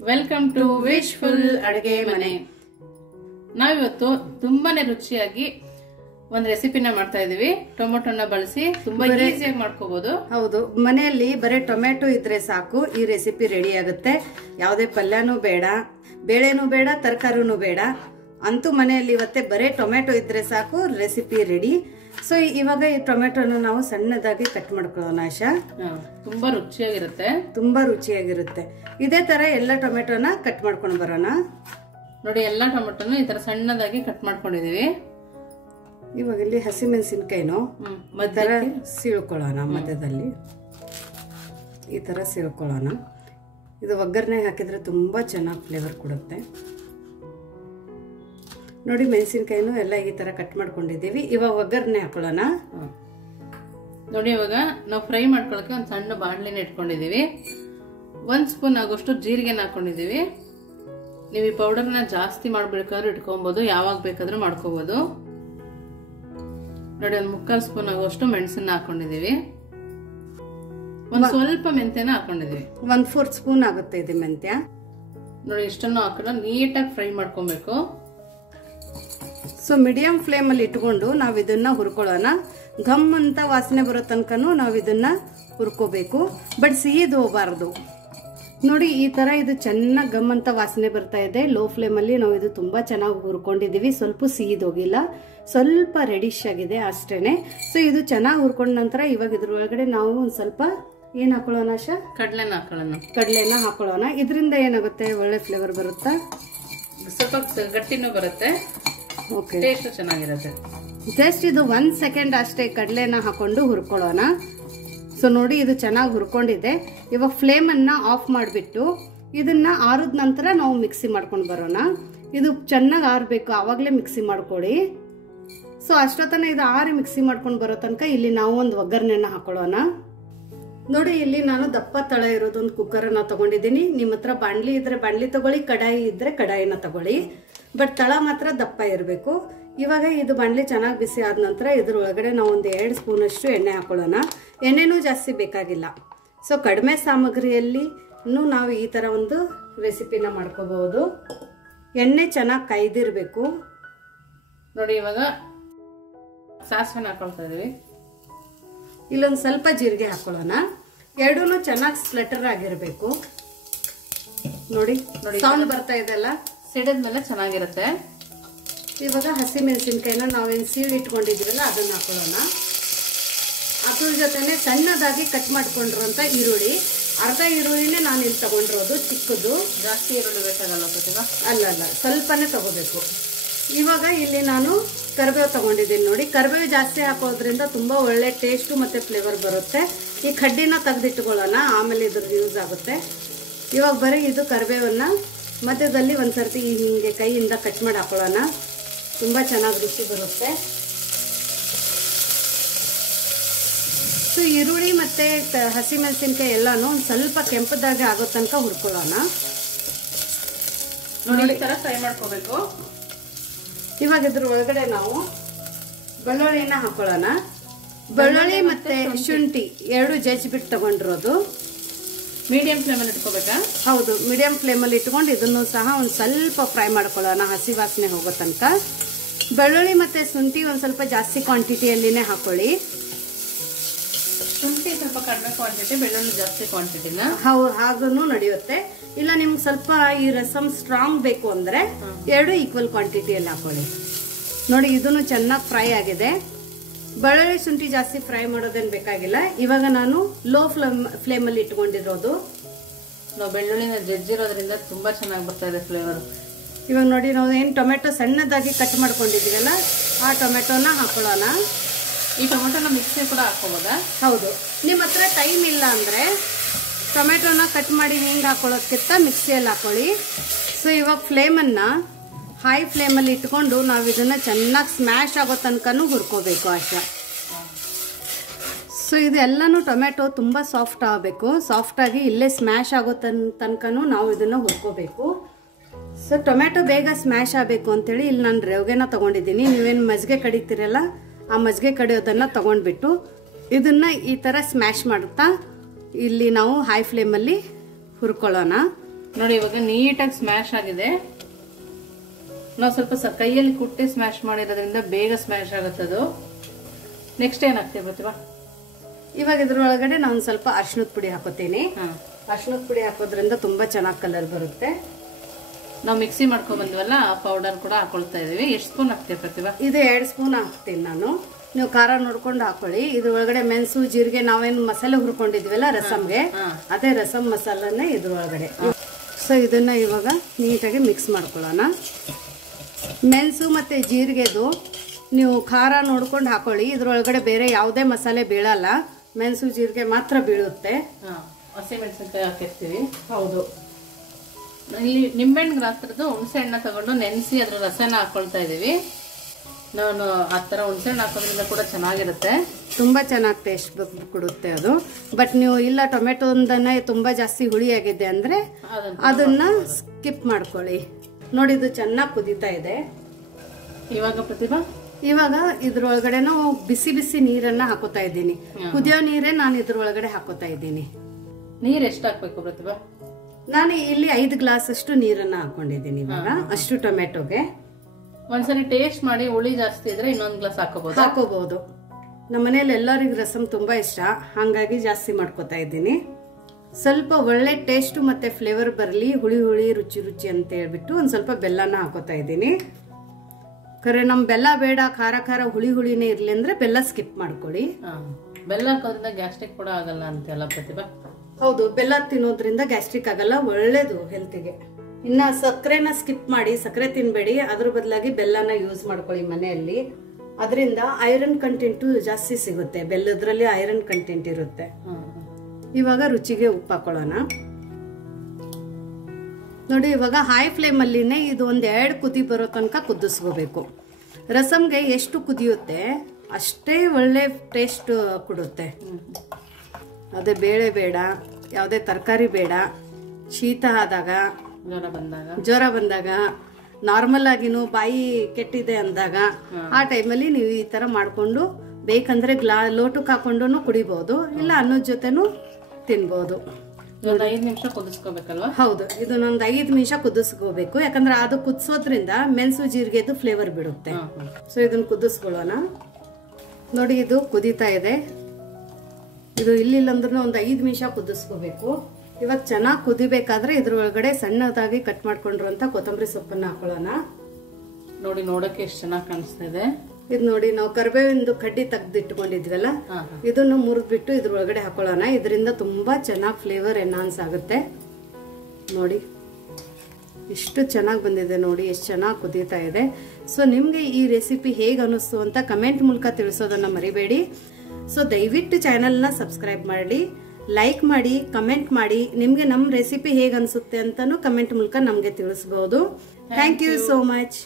Welcome to wishful ಅಡುಗೆ ಮನೆ. ನಾವಿವತ್ತು ತುಂಬಾನೇ ರುಚಿಯಾಗಿ ಒಂದು ರೆಸಿಪಿನ ಮಾಡ್ತಾ ಇದೀವಿ. ಟೊಮೆಟೊನ ಬಳಸಿ ತುಂಬಾ ಈಸಿಯಾಗಿ ಮಾಡ್ಕೋಬಹುದು. ಹೌದು, ಮನೆಯಲ್ಲಿ ಬರೀ ಟೊಮೆಟೊ ಇದ್ರೆ ಸಾಕು, ಈ ರೆಸಿಪಿ ರೆಡಿ ಆಗುತ್ತೆ. ಯಾವುದೇ ಪಲ್ಯನೂ ಬೇಡ, ಬೇಳೆನೂ ಬೇಡ, ತರಕಾರಿನೂ ಬೇಡ. ಅಂತೂ ಮನೆಯಲ್ಲಿ ಇವತ್ತೇ ಬರೀ ಟೊಮೆಟೊ ಇದ್ರೆ ಸಾಕು, ರೆಸಿಪಿ ರೆಡಿ. ಸೊ ಇವಾಗ ಈ ಟೊಮೆಟೊನ ನಾವು ಸಣ್ಣದಾಗಿ ಕಟ್ ಮಾಡ್ಕೊಳ್ಳೋಣ ಆಶಾ. ತುಂಬಾ ರುಚಿಯಾಗಿರುತ್ತೆ. ತುಂಬಾ ರುಚಿಯಾಗಿರುತ್ತೆ. ಇದೇ ತರ ಎಲ್ಲ ಟೊಮೆಟೊನ ಕಟ್ ಮಾಡ್ಕೊಂಡು ಬರೋಣ. ನೋಡಿ, ಎಲ್ಲ ಟೊಮೆಟೊನ ಈ ತರ ಸಣ್ಣದಾಗಿ ಕಟ್ ಮಾಡ್ಕೊಂಡಿದೀವಿ. ಇವಾಗ ಇಲ್ಲಿ ಹಸಿಮೆಣಸಿನ್ಕಾಯಿನೂ ಈ ತರ ಸೀಳ್ಕೊಳ್ಳೋಣ. ಮಧ್ಯದಲ್ಲಿ ಈ ತರ ಸೀಳ್ಕೊಳ್ಳೋಣ. ಇದು ಒಗ್ಗರಣೆ ಹಾಕಿದ್ರೆ ತುಂಬಾ ಚೆನ್ನಾಗಿ ಫ್ಲೇವರ್ ಕೊಡುತ್ತೆ. ನೋಡಿ, ಮೆಣಸಿನ್ಕಾಯಿನೂ ಎಲ್ಲ ಈ ತರ ಕಟ್ ಮಾಡ್ಕೊಂಡಿದ್ದೀವಿ. ಇವಾಗ ಒಗ್ಗರಣೆ ಹಾಕೊಳ್ಳೋಣ. ನೋಡಿ, ಇವಾಗ ನಾವು ಫ್ರೈ ಮಾಡ್ಕೊಳಕ್ಕೆ ಒಂದು ಸಣ್ಣ ಬಾಣಲಿನ ಇಟ್ಕೊಂಡಿದೀವಿ. 1 ಸ್ಪೂನ್ ಆಗೋಷ್ಟು ಜೀರಿಗೆನ ಹಾಕೊಂಡಿದೀವಿ. ನೀವು ಈ ಪೌಡರ್ನ ಜಾಸ್ತಿ ಮಾಡ್ಬೇಕಾದ್ರೂ ಇಟ್ಕೊಬಹುದು, ಯಾವಾಗ ಬೇಕಾದ್ರೂ ಮಾಡ್ಕೋಬಹುದು. ನೋಡಿ, ಒಂದು 3/4 ಸ್ಪೂನ್ ಆಗೋಷ್ಟು ಮೆಣಸನ್ನ ಹಾಕೊಂಡಿದೀವಿ. ಸ್ವಲ್ಪ ಮೆಂತ್ಯನ ಹಾಕೊಂಡಿದೀವಿ. 1/4 ಸ್ಪೂನ್ ಆಗುತ್ತೆ ಇದು ಮೆಂತ್ಯ. ನೋಡಿ, ಇಷ್ಟನ್ನು ಹಾಕೊಂಡು ನೀಟಾಗಿ ಫ್ರೈ ಮಾಡ್ಕೊಬೇಕು. ಸೊ ಮೀಡಿಯಂ ಫ್ಲೇಮ್ ಅಲ್ಲಿ ಇಟ್ಕೊಂಡು ನಾವು ಇದನ್ನ ಹುರ್ಕೊಳ್ಳೋಣ. ಘಮ್ ಅಂತ ವಾಸನೆ ಬರೋ ತನಕನೂ ನಾವು ಇದನ್ನ ಹುರ್ಕೋಬೇಕು. ಬಟ್ ಸಿಹಿದು ಹೋಗಬಾರ್ದು. ನೋಡಿ, ಈ ತರ ಇದು ಚೆನ್ನಾಗಿ ಗಮ್ ಅಂತ ವಾಸನೆ ಬರ್ತಾ ಇದೆ. ಲೋ ಫ್ಲೇಮ್ ಅಲ್ಲಿ ನಾವು ಇದು ತುಂಬಾ ಚೆನ್ನಾಗಿ ಹುರ್ಕೊಂಡಿದೀವಿ. ಸ್ವಲ್ಪ ಸಿಹಿದೋಗಿಲ್ಲ, ಸ್ವಲ್ಪ ರೆಡಿಶ್ ಆಗಿದೆ ಅಷ್ಟೇನೆ. ಸೊ ಇದು ಚೆನ್ನಾಗಿ ಹುರ್ಕೊಂಡ ನಂತರ ಇವಾಗ ಇದ್ರ ಒಳಗಡೆ ನಾವು ಒಂದ್ ಸ್ವಲ್ಪ ಏನ್ ಹಾಕೊಳ್ಳೋಣ ಆಶಾ? ಕಡಲೆನ ಹಾಕೊಳ್ಳೋಣ. ಇದರಿಂದ ಏನಾಗುತ್ತೆ, ಒಳ್ಳೆ ಫ್ಲೇವರ್ ಬರುತ್ತಾ, ಸ್ವಲ್ಪ ಗಟ್ಟಿನೂ ಬರುತ್ತೆ. ಓಕೆ, ಟೇಸ್ಟ್ ಚೆನ್ನಾಗಿರುತ್ತೆ. ಜಸ್ಟ್ ಇದು 1 ಸೆಕೆಂಡ್ ಅಷ್ಟೇ ಕಡಲೆನ ಹಾಕೊಂಡು ಹುರ್ಕೊಳ್ಳೋಣ. ಸೊ ನೋಡಿ, ಇದು ಚೆನ್ನಾಗಿ ಹುರ್ಕೊಂಡಿದೆ. ಇವಾಗ ಫ್ಲೇಮ್ ಅನ್ನ ಆಫ್ ಮಾಡಿಬಿಟ್ಟು ಇದನ್ನ ಆರಿದ ನಂತರ ನಾವು ಮಿಕ್ಸಿ ಮಾಡ್ಕೊಂಡು ಬರೋಣ. ಇದು ಚೆನ್ನಾಗಿ ಆರಬೇಕು, ಆವಾಗಲೇ ಮಿಕ್ಸಿ ಮಾಡ್ಕೊಳ್ಳಿ. ಸೊ ಅಷ್ಟೊತ್ತನ ಇದು ಆರಿ ಮಿಕ್ಸಿ ಮಾಡ್ಕೊಂಡು ಬರೋ ತನಕ ಇಲ್ಲಿ ನಾವು ಒಂದು ಒಗ್ಗರಣೆನ ಹಾಕೊಳ್ಳೋಣ. ನೋಡಿ, ಇಲ್ಲಿ ನಾನು ದಪ್ಪ ತಳ ಇರೋದೊಂದು ಕುಕ್ಕರನ್ನ ತಗೊಂಡಿದ್ದೀನಿ. ನಿಮ್ಮ ಹತ್ರ ಬಾಣ್ಲಿ ಇದ್ರೆ ಬಾಣ್ಲಿ ತಗೊಳ್ಳಿ, ಕಡಾಯಿ ಇದ್ರೆ ಕಡಾಯಿನ ತಗೊಳ್ಳಿ. ಬಟ್ ತಳ ಮಾತ್ರ ದಪ್ಪ ಇರಬೇಕು. ಇವಾಗ ಇದು ಬಾಣ್ಲಿ ಚೆನ್ನಾಗಿ ಬಿಸಿ ಆದ ನಂತರ ಇದ್ರ ಒಳಗಡೆ ನಾವು ಒಂದು 2 ಸ್ಪೂನ್ ಅಷ್ಟು ಎಣ್ಣೆ ಹಾಕೊಳ್ಳೋಣ. ಎಣ್ಣೆನೂ ಜಾಸ್ತಿ ಬೇಕಾಗಿಲ್ಲ. ಸೊ ಕಡಿಮೆ ಸಾಮಗ್ರಿಯಲ್ಲಿ ನಾವು ಈ ತರ ಒಂದು ರೆಸಿಪಿನ ಮಾಡ್ಕೋಬಹುದು. ಎಣ್ಣೆ ಚೆನ್ನಾಗಿ ಕಾಯ್ದಿರ್ಬೇಕು. ನೋಡಿ, ಇವಾಗ ಸಾಸಿವೆನ ಹಾಕೊಳ್ತಾ ಇದೀವಿ. ಇಲ್ಲೊಂದು ಸ್ವಲ್ಪ ಜೀರಿಗೆ ಹಾಕೊಳ್ಳೋಣ. ಎರಡೂ ಚೆನ್ನಾಗಿ ಸ್ಪ್ಲಟರ್ ಆಗಿರ್ಬೇಕು. ನೋಡಿ, ಸೌಂಡ್ ಬರ್ತಾ ಇದೆಲ್ಲ, ಸಿಡಿದ್ಮೇಲೆ ಚೆನ್ನಾಗಿರುತ್ತೆ. ಇವಾಗ ಹಸಿ ಮೆಣಸಿನ್ಕಾಯಿನ ನಾವೇನು ಸೀಳು ಇಟ್ಕೊಂಡಿದ್ದೀವಲ್ಲ ಅದನ್ನ ಹಾಕೊಳ್ಳೋಣ. ಅದ್ರ ಜೊತೆನೆ ಸಣ್ಣದಾಗಿ ಕಟ್ ಮಾಡ್ಕೊಂಡಿರುವಂತ ಈರುಳ್ಳಿ, ಅರ್ಧ ಈರುಳ್ಳಿನೇ ನಾನು ಇಲ್ಲಿ ತಗೊಂಡಿರೋದು, ಚಿಕ್ಕದು. ಜಾಸ್ತಿ ಈರುಳ್ಳಿ ಬೇಕಾಗಲ್ಲ ಪ್ರತಿಭಾ? ಅಲ್ಲ, ಸ್ವಲ್ಪನೇ ತಗೋಬೇಕು. ಇವಾಗ ಇಲ್ಲಿ ನಾನು ಕರಿಬೇವು ತಗೊಂಡಿದ್ದೀನಿ. ನೋಡಿ, ಕರಿಬೇವು ಜಾಸ್ತಿ ಹಾಕೋದ್ರಿಂದ ತುಂಬಾ ಒಳ್ಳೆ ಟೇಸ್ಟ್ ಮತ್ತೆ ಫ್ಲೇವರ್ ಬರುತ್ತೆ. ಈ ಕಡ್ಡಿನ ತೆಗೆದಿಟ್ಕೊಳ್ಳೋಣ, ಆಮೇಲೆ ಇದ್ರದ್ದು ಯೂಸ್ ಆಗುತ್ತೆ. ಇವಾಗ ಬರೀ ಇದು ಕರಿಬೇವನ್ನ ಮಧ್ಯದಲ್ಲಿ ಒಂದ್ಸರ್ತಿ ಹಿಂಗೆ ಕೈಯಿಂದ ಕಟ್ ಮಾಡಿ ಹಾಕೊಳ್ಳೋಣ. ತುಂಬಾ ಚೆನ್ನಾಗಿ ರುಚಿ ಬರುತ್ತೆ. ಸೊ ಈರುಳ್ಳಿ ಮತ್ತೆ ಹಸಿಮೆಣಸಿನ್ಕಾಯಿ ಎಲ್ಲಾನು ಒಂದ್ ಸ್ವಲ್ಪ ಕೆಂಪದಾಗಿ ಆಗೋ ತನಕ ಹುರ್ಕೊಳ್ಳೋಣ. ನೋಡಿ, ಈ ತರ ಫ್ರೈ ಮಾಡ್ಕೋಬೇಕು. ಇವಾಗ ಇದ್ರ ಒಳಗಡೆ ನಾವು ಬೆಳ್ಳುಳ್ಳಿನ ಹಾಕೊಳ್ಳೋಣ. ಬೆಳ್ಳುಳ್ಳಿ ಮತ್ತೆ ಶುಂಠಿ 2 ಜಜ್ಜಿಬಿಟ್ಟು ತಗೊಂಡಿರೋದು. ಮೀಡಿಯಂ ಫ್ಲೇಮ್ ಅಲ್ಲಿ ಇಟ್ಕೋಬೇಕಾ? ಹೌದು, ಮೀಡಿಯಂ ಫ್ಲೇಮ್ ಅಲ್ಲಿ ಇಟ್ಕೊಂಡು ಇದನ್ನು ಸಹ ಒಂದ್ ಸ್ವಲ್ಪ ಫ್ರೈ ಮಾಡ್ಕೊಳ್ಳೋಣ, ಹಸಿ ವಾಸನೆ ಹೋಗೋ ತನಕ. ಬೆಳ್ಳುಳ್ಳಿ ಮತ್ತೆ ಶುಂಠಿ ಒಂದ್ ಸ್ವಲ್ಪ ಜಾಸ್ತಿ ಕ್ವಾಂಟಿಟಿಯಲ್ಲಿನೇ ಹಾಕೊಳ್ಳಿ. ಶುಂಠಿ ಸ್ವಲ್ಪ ಕಡಿಮೆ ಕ್ವಾಂಟಿಟಿ, ಬೆಳ್ಳುಳ್ಳಿ ಜಾಸ್ತಿ ಕ್ವಾಂಟಿಟಿನ ಹಾಗೂ ನಡೆಯುತ್ತೆ. ಇಲ್ಲ ನಿಮ್ಗೆ ಸ್ವಲ್ಪ ಈ ರಸಮ್ ಸ್ಟ್ರಾಂಗ್ ಬೇಕು ಅಂದ್ರೆ 2 ಈಕ್ವಲ್ ಕ್ವಾಂಟಿಟಿಯಲ್ಲಿ ಹಾಕೊಳ್ಳಿ. ನೋಡಿ, ಇದನ್ನು ಚೆನ್ನಾಗಿ ಫ್ರೈ ಆಗಿದೆ. ಬೆಳ್ಳುಳ್ಳಿ ಶುಂಠಿ ಜಾಸ್ತಿ ಫ್ರೈ ಮಾಡೋದೇನು ಬೇಕಾಗಿಲ್ಲ. ಇವಾಗ ನಾನು ಲೋ ಫ್ಲೇಮ್ ಅಲ್ಲಿ ಇಟ್ಕೊಂಡಿರೋದು. ನಾವು ಬೆಳ್ಳುಳ್ಳಿನ ಜಜ್ಜಿರೋದ್ರಿಂದ ತುಂಬಾ ಚೆನ್ನಾಗಿ ಬರ್ತಾ ಇದೆ ಫ್ಲೇವರ್. ಇವಾಗ ನೋಡಿ, ನಾವು ಏನು ಟೊಮೆಟೊ ಸಣ್ಣದಾಗಿ ಕಟ್ ಮಾಡ್ಕೊಂಡಿದ್ದೀವಲ್ಲ ಆ ಟೊಮೆಟೊನ ಹಾಕೊಳ್ಳೋಣ. ಈ ಟೊಮೆಟೊನ ಮಿಕ್ಸಿ ಕೂಡ ಹಾಕೋಬೋದಾ? ಹೌದು, ನಿಮ್ಮ ಹತ್ರ ಟೈಮ್ ಇಲ್ಲ ಅಂದ್ರೆ ಟೊಮೆಟೊನ ಕಟ್ ಮಾಡಿ ಹಿಂಗೆ ಹಾಕೊಳ್ಳೋದಕ್ಕಿಂತ ಮಿಕ್ಸಿಯಲ್ಲಿ ಹಾಕೊಳ್ಳಿ. ಸೊ ಇವಾಗ ಫ್ಲೇಮನ್ನ ಹೈ ಫ್ಲೇಮಲ್ಲಿ ಇಟ್ಕೊಂಡು ನಾವು ಇದನ್ನ ಚೆನ್ನಾಗಿ ಸ್ಮ್ಯಾಶ್ ಆಗೋ ತನಕನೂ ಹುರ್ಕೋಬೇಕು ಆಶಾ. ಸೊ ಇದೆಲ್ಲನೂ ಟೊಮೆಟೊ ತುಂಬ ಸಾಫ್ಟ್ ಆಗಬೇಕು. ಸಾಫ್ಟಾಗಿ ಇಲ್ಲೇ ಸ್ಮ್ಯಾಶ್ ಆಗೋ ತನಕನೂ ನಾವು ಇದನ್ನು ಹುರ್ಕೋಬೇಕು. ಸೊ ಟೊಮೆಟೊ ಬೇಗ ಸ್ಮ್ಯಾಶ್ ಆಗಬೇಕು ಅಂತೇಳಿ ಇಲ್ಲಿ ನಾನು ರವೆನ ತೊಗೊಂಡಿದ್ದೀನಿ. ನೀವೇನು ಮಜ್ಜಿಗೆ ಕಡಿತೀರಲ್ಲ ಆ ಮಜ್ಜಿಗೆ ಕಡಿಯೋದನ್ನು ತೊಗೊಂಡ್ಬಿಟ್ಟು ಇದನ್ನ ಈ ಥರ ಸ್ಮ್ಯಾಶ್ ಮಾಡುತ್ತಾ ಇಲ್ಲಿ ನಾವು ಹೈ ಫ್ಲೇಮಲ್ಲಿ ಹುರ್ಕೊಳ್ಳೋಣ. ನೋಡಿ ಇವಾಗ ನೀಟಾಗಿ ಸ್ಮ್ಯಾಶ್ ಆಗಿದೆ. ನಾವು ಸ್ವಲ್ಪ ಕೈಯಲ್ಲಿ ಕುಟ್ಟಿ ಸ್ಮ್ಯಾಶ್ ಮಾಡಿರೋದ್ರಿಂದ ಬೇಗ ಸ್ಮ್ಯಾಶ್ ಆಗುತ್ತದು. ನೆಕ್ಸ್ಟ್ ಏನಾಗ್ತದೆ ಪ್ರತಿಭಾ? ಇವಾಗ ಇದ್ರೊಳಗಡೆ ನಾನು ಸ್ವಲ್ಪ ಅರಿಶಿಣದ ಪುಡಿ ಹಾಕೋತೀನಿ. ಅರಿಶಿಣದ ಪುಡಿ ಹಾಕೋದ್ರಿಂದ ತುಂಬಾ ಚೆನ್ನಾಗಿ ಕಲರ್ ಬರುತ್ತೆ. ನಾವು ಮಿಕ್ಸಿ ಮಾಡ್ಕೊಂಡ್ ಬಂದ್ವಲ್ಲ ಆ ಪೌಡರ್ ಕೂಡ ಹಾಕೊಳ್ತಾ ಇದೀವಿ. ಎಷ್ಟು ಸ್ಪೂನ್ ಹಾಕ್ತೀವಿ ಪ್ರತಿಭಾ? ಇದು 2 ಸ್ಪೂನ್ ಹಾಕ್ತೀನಿ ನಾನು. ನೀವು ಖಾರ ನೋಡ್ಕೊಂಡು ಹಾಕೊಳ್ಳಿ. ಇದ್ರೊಳಗಡೆ ಮೆಣಸು ಜೀರಿಗೆ ನಾವೇನು ಮಸಾಲೆ ಹುರ್ಕೊಂಡಿದ್ವಲ್ಲ ರಸಮ್ಗೆ, ಅದೇ ರಸಮ್ ಮಸಾಲನೇ ಇದ್ರೊಳಗಡೆ. ಸೊ ಇದನ್ನ ಇವಾಗ ನೀಟಾಗಿ ಮಿಕ್ಸ್ ಮಾಡ್ಕೊಳ್ಳೋಣ. ಮೆಣಸು ಮತ್ತು ಜೀರಿಗೆದು ನೀವು ಖಾರ ನೋಡ್ಕೊಂಡು ಹಾಕೊಳ್ಳಿ. ಇದ್ರೊಳಗಡೆ ಬೇರೆ ಯಾವುದೇ ಮಸಾಲೆ ಬೀಳಲ್ಲ, ಮೆಣಸು ಜೀರಿಗೆ ಮಾತ್ರ ಬೀಳುತ್ತೆ. ಹಸಿಮೆಣಸಿನಕಾಯಿ ಹಾಕಿರ್ತೀವಿ. ಹೌದು. ಇಲ್ಲಿ ನಿಂಬೆಹಣ್ಣು ಗಾತ್ರದ ಹುಣಸೆ ಹಣ್ಣ ತಗೊಂಡು ನೆನೆಸಿ ಅದ್ರ ರಸನ ಹಾಕೊಳ್ತಾ ಇದೀವಿ. ನಾನು ಆ ಥರ ಹುಣಸೆ ಹಣ್ಣು ಹಾಕೋದ್ರಿಂದ ಕೂಡ ಚೆನ್ನಾಗಿರುತ್ತೆ, ತುಂಬ ಚೆನ್ನಾಗಿ ಟೇಸ್ಟ್ ಕೊಡುತ್ತೆ ಅದು. ಬಟ್ ನೀವು ಇಲ್ಲ ಟೊಮೆಟೊಂದನೇ ತುಂಬ ಜಾಸ್ತಿ ಹುಳಿಯಾಗಿದೆ ಅಂದರೆ ಅದನ್ನ ಸ್ಕಿಪ್ ಮಾಡ್ಕೊಳ್ಳಿ. ನೋಡಿ ಇದು ಚೆನ್ನಾಗಿ ಕುದೀತಾ ಇದೆ. ಇವಾಗ ಪ್ರತಿಭಾ ಇವಾಗ ಇದ್ರೊಳಗಡೆ ನಾವು ಬಿಸಿ ಬಿಸಿ ನೀರನ್ನ ಹಾಕೋತಾ ಇದ್ದೀನಿ. ಕುದಿಯೋ ನೀರೇ ನಾನು ಇದ್ರೊಳಗಡೆ ಹಾಕೋತಾ ಇದ್ದೀನಿ. ನೀರ್ ಎಷ್ಟು ಹಾಕ್ಬೇಕು ಪ್ರತಿಭಾ? ನಾನು ಇಲ್ಲಿ 5 ಗ್ಲಾಸ್ ಅಷ್ಟು ನೀರನ್ನ ಹಾಕೊಂಡಿದ್ದೀನಿ ಇವಾಗ, ಅಷ್ಟು ಟೊಮೆಟೊಗೆ. ಒಂದ್ಸರಿ ಟೇಸ್ಟ್ ಮಾಡಿ ಹುಳಿ ಜಾಸ್ತಿ ಇದ್ರೆ ಇನ್ನೊಂದ್ ಗ್ಲಾಸ್ ಹಾಕೋಬಹುದು. ನಮ್ಮ ಮನೇಲಿ ಎಲ್ಲರಿಗೂ ರಸಮ್ ತುಂಬಾ ಇಷ್ಟ, ಹಾಗಾಗಿ ಜಾಸ್ತಿ ಮಾಡ್ಕೋತಾ ಇದ್ದೀನಿ. ಸ್ವಲ್ಪ ಒಳ್ಳೆ ಟೇಸ್ಟ್ ಮತ್ತೆ ಫ್ಲೇವರ್ ಬರಲಿ, ಹುಳಿ ಹುಳಿ ರುಚಿ ರುಚಿ ಅಂತ ಹೇಳ್ಬಿಟ್ಟು ಒಂದ್ ಸ್ವಲ್ಪ ಬೆಲ್ಲನ ಹಾಕೋತಾ ಇದ್ದೀನಿ. ಖರೆ ನಮ್ ಬೆಲ್ಲ ಬೇಡ, ಖಾರ ಖಾರ ಹುಳಿ ಹುಳಿನೇ ಇರ್ಲಿ ಅಂದ್ರೆ ಬೆಲ್ಲ ಸ್ಕಿಪ್ ಮಾಡ್ಕೊಳ್ಳಿ. ಬೆಲ್ಲ ಹಾಕೋದ್ರಿಂದ ಗ್ಯಾಸ್ಟ್ರಿಕ್ ಕೂಡ ಆಗಲ್ಲ ಅಂತೆಲ್ಲ ಪ್ರತಿಭಾ? ಹೌದು, ಬೆಲ್ಲ ತಿನ್ನೋದ್ರಿಂದ ಗ್ಯಾಸ್ಟ್ರಿಕ್ ಆಗಲ್ಲ, ಒಳ್ಳೇದು ಹೆಲ್ತ್ಗೆ. ಇನ್ನ ಸಕ್ಕರೆನ ಸ್ಕಿಪ್ ಮಾಡಿ, ಸಕ್ಕರೆ ತಿನ್ಬೇಡಿ, ಅದ್ರ ಬದಲಾಗಿ ಬೆಲ್ಲನ ಯೂಸ್ ಮಾಡ್ಕೊಳ್ಳಿ ಮನೆಯಲ್ಲಿ. ಅದರಿಂದ ಐರನ್ ಕಂಟೆಂಟ್ ಜಾಸ್ತಿ ಸಿಗುತ್ತೆ, ಬೆಲ್ಲದ್ರಲ್ಲಿ ಐರನ್ ಕಂಟೆಂಟ್ ಇರುತ್ತೆ. ಇವಾಗ ರುಚಿಗೆ ಉಪ್ಪು ಹಾಕೊಳ್ಳೋಣ. ನೋಡಿ ಇವಾಗ ಹೈ ಫ್ಲೇಮ್ ಅಲ್ಲಿನೇ ಇದು 1-2 ಕುದಿ ಬರೋ ತನಕ ಕುದಿಸ್ಕೋಬೇಕು. ರಸಮ್ಗೆ ಎಷ್ಟು ಕುದಿಯುತ್ತೆ ಅಷ್ಟೇ ಒಳ್ಳೆ ಟೇಸ್ಟ್ ಕೊಡುತ್ತೆ. ಅದೇ ಬೇಳೆ ಬೇಡ, ಯಾವುದೇ ತರಕಾರಿ ಬೇಡ, ಶೀತ ಆದಾಗ, ಜ್ವರ ಬಂದಾಗ, ನಾರ್ಮಲ್ ಆಗಿನೂ ಬಾಯಿ ಕೆಟ್ಟಿದೆ ಅಂದಾಗ ಆ ಟೈಮಲ್ಲಿ ನೀವು ಈ ತರ ಮಾಡ್ಕೊಂಡು ಬೇಕಂದ್ರೆ ಲೋಟಕ್ಕೆ ಹಾಕೊಂಡು ಕುಡಿಬಹುದು, ಇಲ್ಲ ಅನ್ನೋದ್ ಜೊತೆನೂ ತಿನ್ಬಹುದು. 5 ನಿಮಿಷ ಕುದಿಸ್ಕೋಬೇಕಲ್ವಾ? ಹೌದು, ಇದನ್ನೊಂದು 5 ನಿಮಿಷ ಕುದಿಸ್ಕೋಬೇಕು. ಯಾಕಂದ್ರೆ ಅದು ಕುದಿಸೋದ್ರಿಂದ ಮೆಣಸು ಜೀರಿಗೆದು ಫ್ಲೇವರ್ ಬಿಡುತ್ತೆ. ಸೊ ಇದನ್ನ ಕುದಿಸ್ಕೊಳ್ಳೋಣ. ನೋಡಿ ಇದು ಕುದೀತಾ ಇದೆ. ಇದು ಇಲ್ಲಿಲ್ಲ ಅಂದ್ರೆ ಒಂದು 5 ನಿಮಿಷ ಕುದಿಸ್ಕೋಬೇಕು. ಇವಾಗ ಚೆನ್ನಾಗಿ ಕುದಿಬೇಕಾದ್ರೆ ಇದ್ರೊಳಗಡೆ ಸಣ್ಣದಾಗಿ ಕಟ್ ಮಾಡ್ಕೊಂಡಿರುವಂತ ಕೊತ್ತಂಬರಿ ಸೊಪ್ಪನ್ನ ಹಾಕೊಳ್ಳೋಣ. ನೋಡಿ ನೋಡಕ್ಕೆ ಎಷ್ಟು ಚೆನ್ನಾಗಿ ಕಾಣಿಸ್ತಾ ಇದೆ. ಇದು ನೋಡಿ ನಾವು ಕರಿಬೇವಿಂದು ಕಡ್ಡಿ ತೆಗೆದಿಟ್ಕೊಂಡಿದ್ವಲ್ಲ, ಇದನ್ನು ಮುರಿದ್ಬಿಟ್ಟು ಇದ್ರೊಳಗಡೆ ಹಾಕೊಳ್ಳೋಣ. ಇದರಿಂದ ತುಂಬಾ ಚೆನ್ನಾಗಿ ಫ್ಲೇವರ್ ಎನ್ಹಾನ್ಸ್ ಆಗುತ್ತೆ. ನೋಡಿ ಎಷ್ಟು ಚೆನ್ನಾಗಿ ಬಂದಿದೆ, ನೋಡಿ ಎಷ್ಟು ಚೆನ್ನಾಗಿ ಕುದೀತಾ ಇದೆ. ಸೊ ನಿಮ್ಗೆ ಈ ರೆಸಿಪಿ ಹೇಗೆ ಅನಿಸ್ತು ಅಂತ ಕಮೆಂಟ್ ಮೂಲಕ ತಿಳಿಸೋದನ್ನ ಮರಿಬೇಡಿ. ಸೊ ದಯವಿಟ್ಟು ಚಾನೆಲ್ನ ಸಬ್ಸ್ಕ್ರೈಬ್ ಮಾಡಿ, ಲೈಕ್ ಮಾಡಿ, ಕಮೆಂಟ್ ಮಾಡಿ. ನಿಮ್ಗೆ ನಮ್ಮ ರೆಸಿಪಿ ಹೇಗೆ ಅನಿಸುತ್ತೆ ಅಂತಾನು ಕಮೆಂಟ್ ಮೂಲಕ ನಮ್ಗೆ ತಿಳಿಸಬಹುದು. Thank you so much.